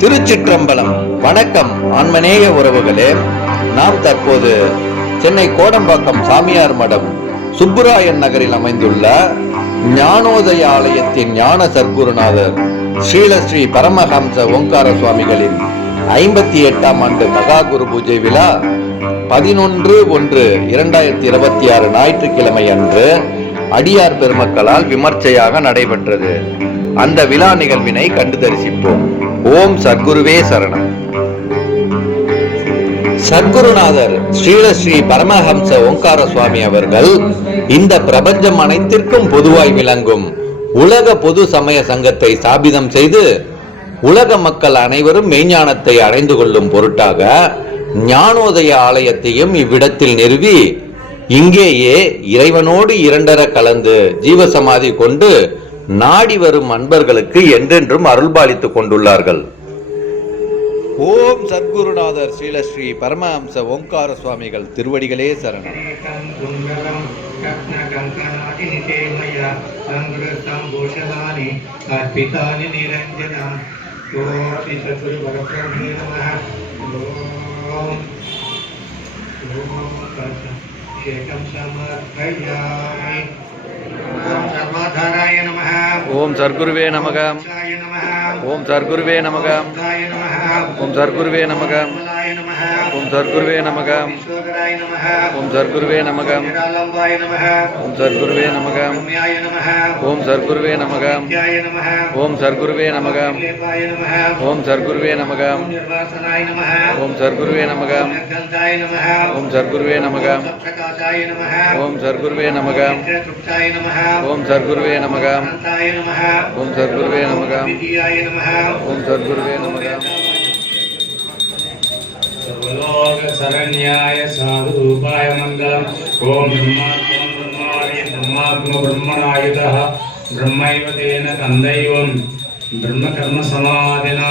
திருச்சிற்றம்பலம். வணக்கம் ஆன்மநேய உறவுகளே. நாம் தற்போது சென்னை கோடம்பாக்கம் சாமியார் மடம் சுப்புராயன் நகரில் அமைந்துள்ள ஞானோதய ஆலயத்தின் ஞான சர்க்குருநாதர் ஸ்ரீலஸ்ரீ பரமஹம்ச ஓங்கார சுவாமிகளின் 58ஆம் ஆண்டு மகா குரு பூஜை விழா 11/1/2026 ஞாயிற்றுக்கிழமை அன்று அடியார் பெருமக்களால் விமர்சையாக நடைபெற்றது. அந்த விழா நிகழ்வினை கண்டு தரிசிப்போம். ஓம் சர்க்குருவே சரணம். சர்க்குருநாதர் ஸ்ரீலஸ்ரீ பரமஹம்ச ஓங்கார சுவாமி அவர்கள் இந்த பிரபஞ்சம் அனைத்திற்கும் பொதுவாய் விளங்கும் உலக பொது சமய சங்கத்தை ஸ்தாபிதம் செய்து உலக மக்கள் அனைவரும் மெய்ஞானத்தை அடைந்து கொள்ளும் பொருட்டாக ஞானோதய ஆலயத்தையும் இவ்விடத்தில் நிறுவி இங்கேயே இறைவனோடு இரண்டர கலந்து ஜீவசமாதி கொண்டு நாடி வரும் அன்பர்களுக்கு என்றென்றும் அருள்பாலித்துக் கொண்டுள்ளார்கள். ஓம் சத்குருநாதர் ஸ்ரீலஸ்ரீ பரமஹம்ச ஓங்கார சுவாமிகள் திருவடிகளே சரணம். ஓம் சர்க்குருவே நமக. ஓம் சர்க்குருவே நமக. ஓம் சர்க்குருவே நமக. ஓம் சர்க்குருவே நமக. ஓம் சர்க்குருவே நமக. ஓம் சர்க்குருவே நமக. ஓம் சர்க்குருவே நமக. ஓம் சர்க்குருவே நமக. ஓம் சர்க்குருவே நமக. ஓம் சர்க்குருவே நமக. ஓம் சர்க்குருவே நமக. ஓம் சர்க்குருவே நமக. ஓம் சர்க்குருவே நமக. ஓம் சர்க்குருவே நமக. ஓம் சர்க்குருவே நமக. सर्वलोक शरण्याय साधु रूपाय मंगलम. ओम ब्रह्मात्मा ब्रह्मणायुधः ब्रह्मैव तेन तन्दैवं ब्रह्म कर्म समाधिना.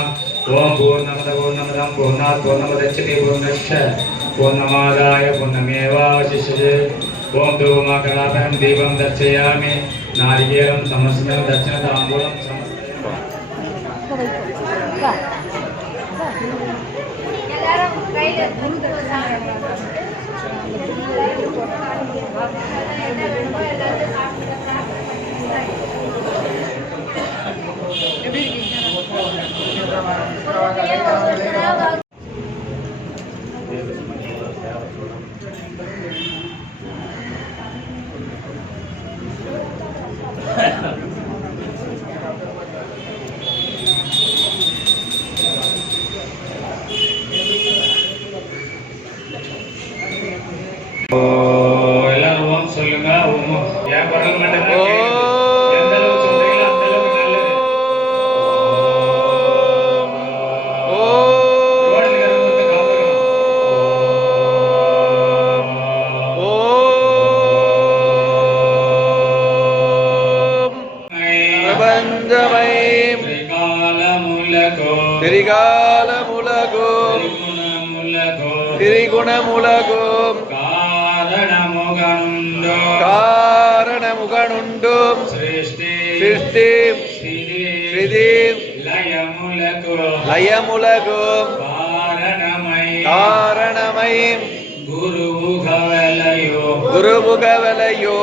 ओम पूर्णमदं पूर्णात् पूर्णमुदच्यते पूर्णस्य पूर्णमादाय पूर्णमेवावशिष्यते. ओम धूमकलापं दीपं दर्शयामि. नारिकेलं समस्तं दर्शनताम्बूलं எல்லாரும் சொல்லுங்க. ஏன் குரல் மட்டும் எந்த அளவுக்கு சொல்றீங்களோ அந்த அளவுக்கு நல்லது. பிரபஞ்சமயம் திரிகாலமுலகோ திரிகுணமுலகோ காரணமுகனுண்டும் சிருஷ்டி ஸ்ருதி லயமுலகும் காரணமயம் குருபுகவலயோ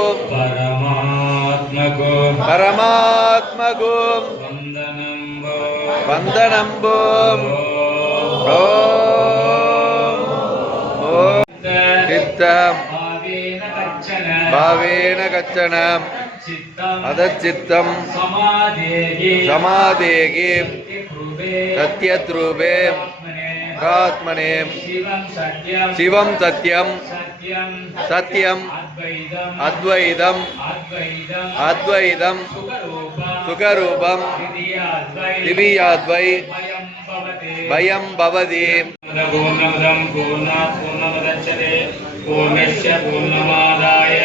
பரமாத்மகும் வந்தனம்போம் சித்தம் பாவேன கச்சனம் அதச்சித்தம் சமாதேகி சத்யத்ரூபே ஆத்மனே சிவம் சத்யம் சத்யம் அத்வைதம் அத்வைதம் சுகரூபம் திவ்யாத்வை பயம் பவதி. பூர்ணமதம் பூர்ணாத் பூர்ணமுதச்யதே பூர்ணஸ்ய பூர்ணமாதாய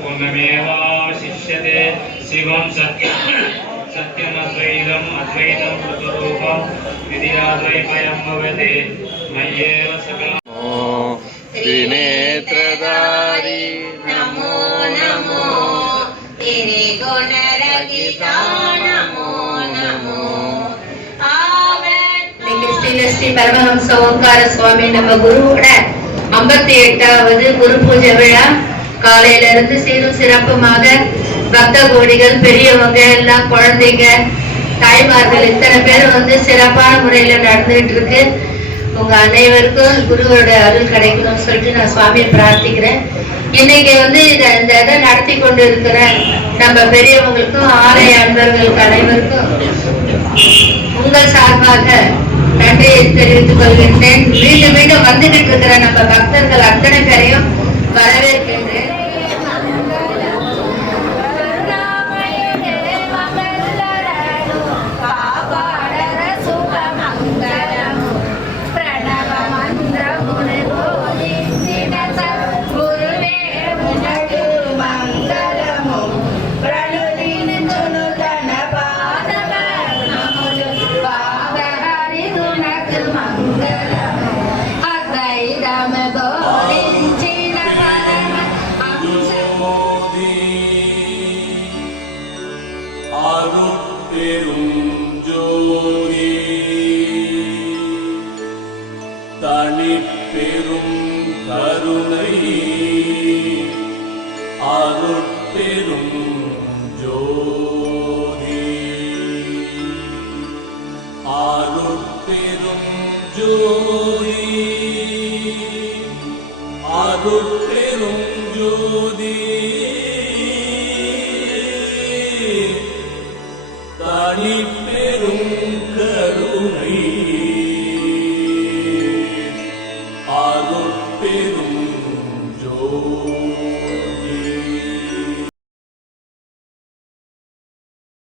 பூர்ணமேவாவசிஷ்யதே. சிவம் சத்யம் சத்யம் அத்வைதம் அத்வைதம் சுகரூபம் திவ்யாத்வை பயம் பவதி. மய்யேவ சகலம். त्रिनेत्रधारी नमो नमो त्रिगुणरहिता नमो नमो आवर ஸ்ரீ பரமஹம்ச ஓங்கார சுவாமி நம்ம குருவோட 58வது குரு பூஜை விழா காலையில இருந்து சீரும் சிறப்புமாக பக்த கோடிகள் பெரியவங்க எல்லாம் குழந்தைங்க தாய்மார்கள் இத்தனை பேர் வந்து சிறப்பான முறையில நடந்துகிட்டு இருக்கு. உங்க அனைவருக்கும் குருவோட அருள் கிடைக்கணும்னு சொல்லிட்டு நான் சுவாமியை பிரார்த்திக்கிறேன். இன்னைக்கு வந்து இந்த இதை நடத்தி கொண்டு இருக்கிற நம்ம பெரியவங்களுக்கும் ஆலய அன்பர்களுக்கு அனைவருக்கும் உங்கள் சார்பாக நன்றியை தெரிவித்துக் கொள்கின்றேன். மீண்டும் மீண்டும் வந்துகிட்டு இருக்கிற நம்ம பக்தர்கள் அத்தனை பேரையும் வரவேற்கின்றேன். தனிப்பெரும் கருணை அருட்பெரும் ஜோதி அருட்பெரும் ஜோதி அருட்பெரும் ஜோதி தனிப்பெரும் கருணை